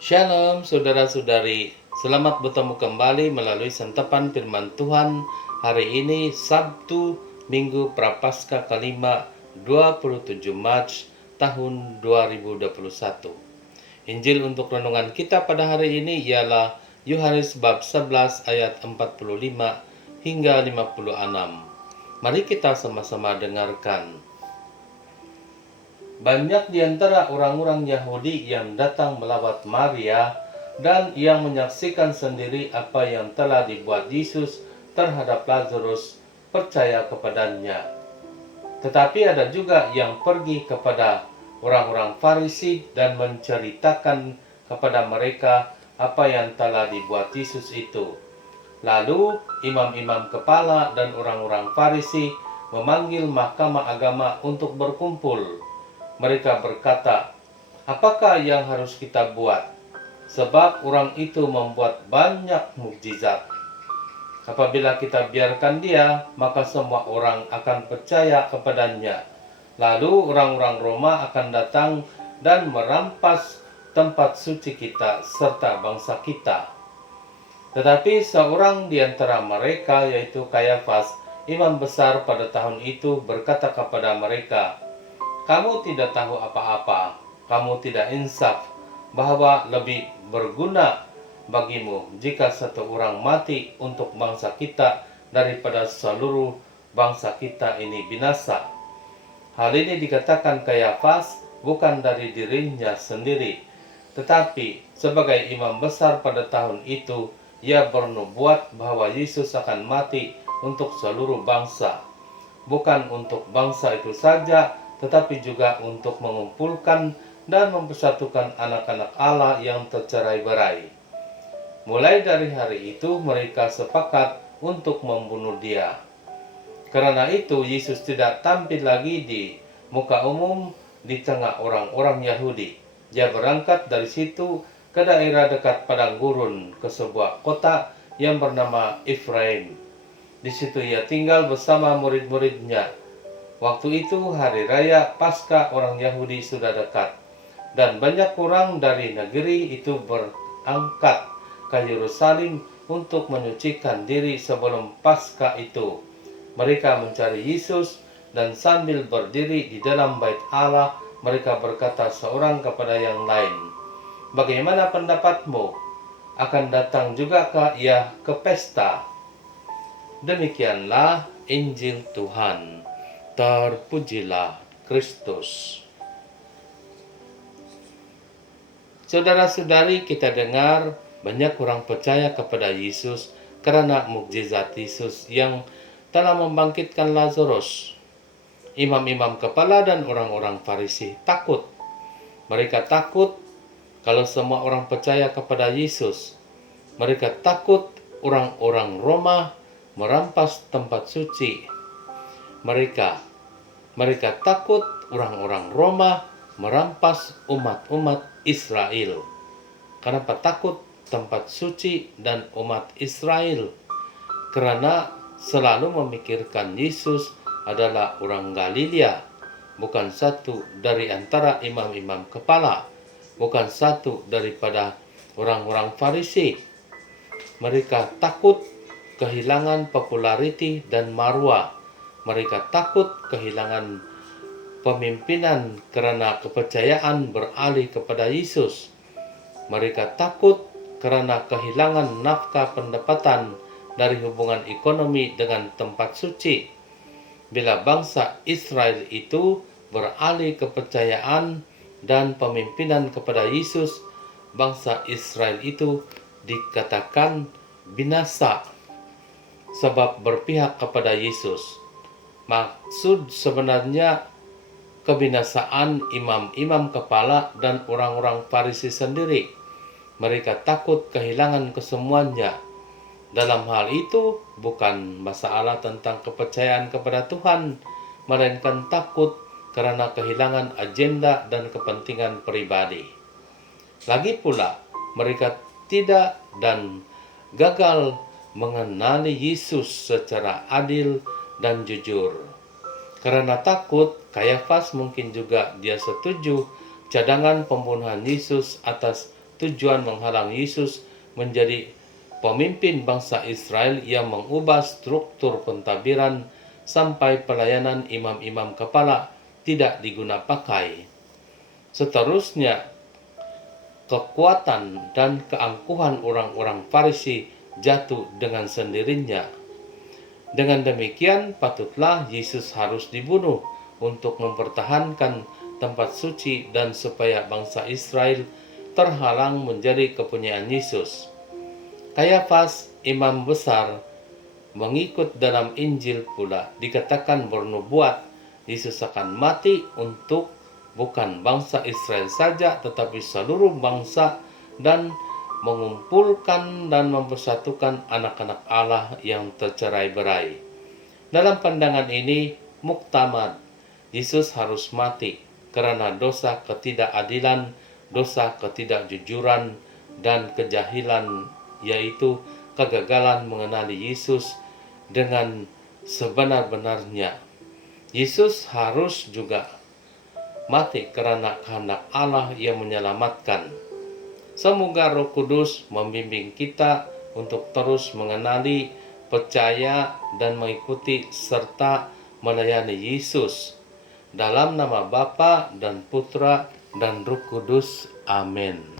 Shalom saudara-saudari, selamat bertemu kembali melalui santapan firman Tuhan hari ini Sabtu Minggu Prapaskah kelima 27 Maret tahun 2021. Injil untuk renungan kita pada hari ini ialah Yohanes bab 11 ayat 45 hingga 56. Mari kita sama-sama dengarkan. Banyak di antara orang-orang Yahudi yang datang melawat Maria dan yang menyaksikan sendiri apa yang telah dibuat Yesus terhadap Lazarus percaya kepadanya. Tetapi ada juga yang pergi kepada orang-orang Farisi dan menceritakan kepada mereka apa yang telah dibuat Yesus itu. Lalu imam-imam kepala dan orang-orang Farisi memanggil mahkamah agama untuk berkumpul. Mereka berkata, "Apakah yang harus kita buat? Sebab orang itu membuat banyak mukjizat. Apabila kita biarkan dia, maka semua orang akan percaya kepadanya. Lalu orang-orang Roma akan datang dan merampas tempat suci kita serta bangsa kita." Tetapi seorang di antara mereka, yaitu Kayafas, imam besar pada tahun itu, berkata kepada mereka, "Kamu tidak tahu apa-apa, kamu tidak insaf bahwa lebih berguna bagimu jika satu orang mati untuk bangsa kita daripada seluruh bangsa kita ini binasa." Hal ini dikatakan Kayafas bukan dari dirinya sendiri, tetapi sebagai imam besar pada tahun itu, ia bernubuat bahwa Yesus akan mati untuk seluruh bangsa, bukan untuk bangsa itu saja, tetapi juga untuk mengumpulkan dan mempersatukan anak-anak Allah yang tercerai-berai. Mulai dari hari itu mereka sepakat untuk membunuh dia. Karena itu Yesus tidak tampil lagi di muka umum di tengah orang-orang Yahudi. Dia berangkat dari situ ke daerah dekat padang gurun, ke sebuah kota yang bernama Efraim. Di situ ia tinggal bersama murid-muridnya. Waktu itu hari raya Paskah orang Yahudi sudah dekat, dan banyak orang dari negeri itu berangkat ke Yerusalem untuk menyucikan diri sebelum Paskah itu. Mereka mencari Yesus, dan sambil berdiri di dalam bait Allah, mereka berkata seorang kepada yang lain, "Bagaimana pendapatmu? Akan datang jugakah ia ke pesta?" Demikianlah Injil Tuhan. Terpujilah Kristus. Saudara-saudari, kita dengar banyak orang percaya kepada Yesus karena mukjizat Yesus yang telah membangkitkan Lazarus. Imam-imam kepala dan orang-orang Farisi takut. Mereka takut kalau semua orang percaya kepada Yesus. Mereka takut orang-orang Roma merampas tempat suci. Mereka takut orang-orang Roma merampas umat-umat Israel. Kenapa takut tempat suci dan umat Israel? Karena selalu memikirkan Yesus adalah orang Galilea, bukan satu dari antara imam-imam kepala, bukan satu daripada orang-orang Farisi. Mereka takut kehilangan populariti dan marwah. Mereka takut kehilangan pemimpinan karena kepercayaan beralih kepada Yesus. Mereka takut karena kehilangan nafkah pendapatan dari hubungan ekonomi dengan tempat suci. Bila bangsa Israel itu beralih kepercayaan dan pemimpinan kepada Yesus, bangsa Israel itu dikatakan binasa sebab berpihak kepada Yesus. Maksud sebenarnya kebinasaan imam-imam kepala dan orang-orang Farisi sendiri. Mereka takut kehilangan kesemuanya. Dalam hal itu bukan masalah tentang kepercayaan kepada Tuhan, melainkan takut karena kehilangan agenda dan kepentingan pribadi. Lagi pula, mereka tidak dan gagal mengenali Yesus secara adil dan jujur. Karena takut, Kayafas mungkin juga dia setuju cadangan pembunuhan Yesus atas bertujuan menghalang Yesus menjadi pemimpin bangsa Israel yang mengubah struktur pentadbiran sampai pelayanan imam-imam kepala tidak diguna pakai. Seterusnya, kekuatan dan keangkuhan orang-orang Farisi jatuh dengan sendirinya. Dengan demikian, patutlah Yesus harus dibunuh untuk mempertahankan tempat suci dan supaya bangsa Israel terhalang menjadi kepunyaan Yesus. Kayafas, imam besar, mengikut dalam Injil pula dikatakan bernubuat Yesus akan mati untuk bukan bangsa Israel saja, tetapi seluruh bangsa, dan mengumpulkan dan mempersatukan anak-anak Allah yang tercerai-berai. Dalam pandangan ini, muktamad, Yesus harus mati karena dosa ketidakadilan, dosa ketidakjujuran, dan kejahilan, yaitu kegagalan mengenali Yesus dengan sebenar-benarnya. Yesus harus juga mati karena kehendak Allah yang menyelamatkan. Semoga Roh Kudus membimbing kita untuk terus mengenali, percaya, dan mengikuti serta melayani Yesus. Dalam nama Bapa dan Putra dan Roh Kudus. Amin.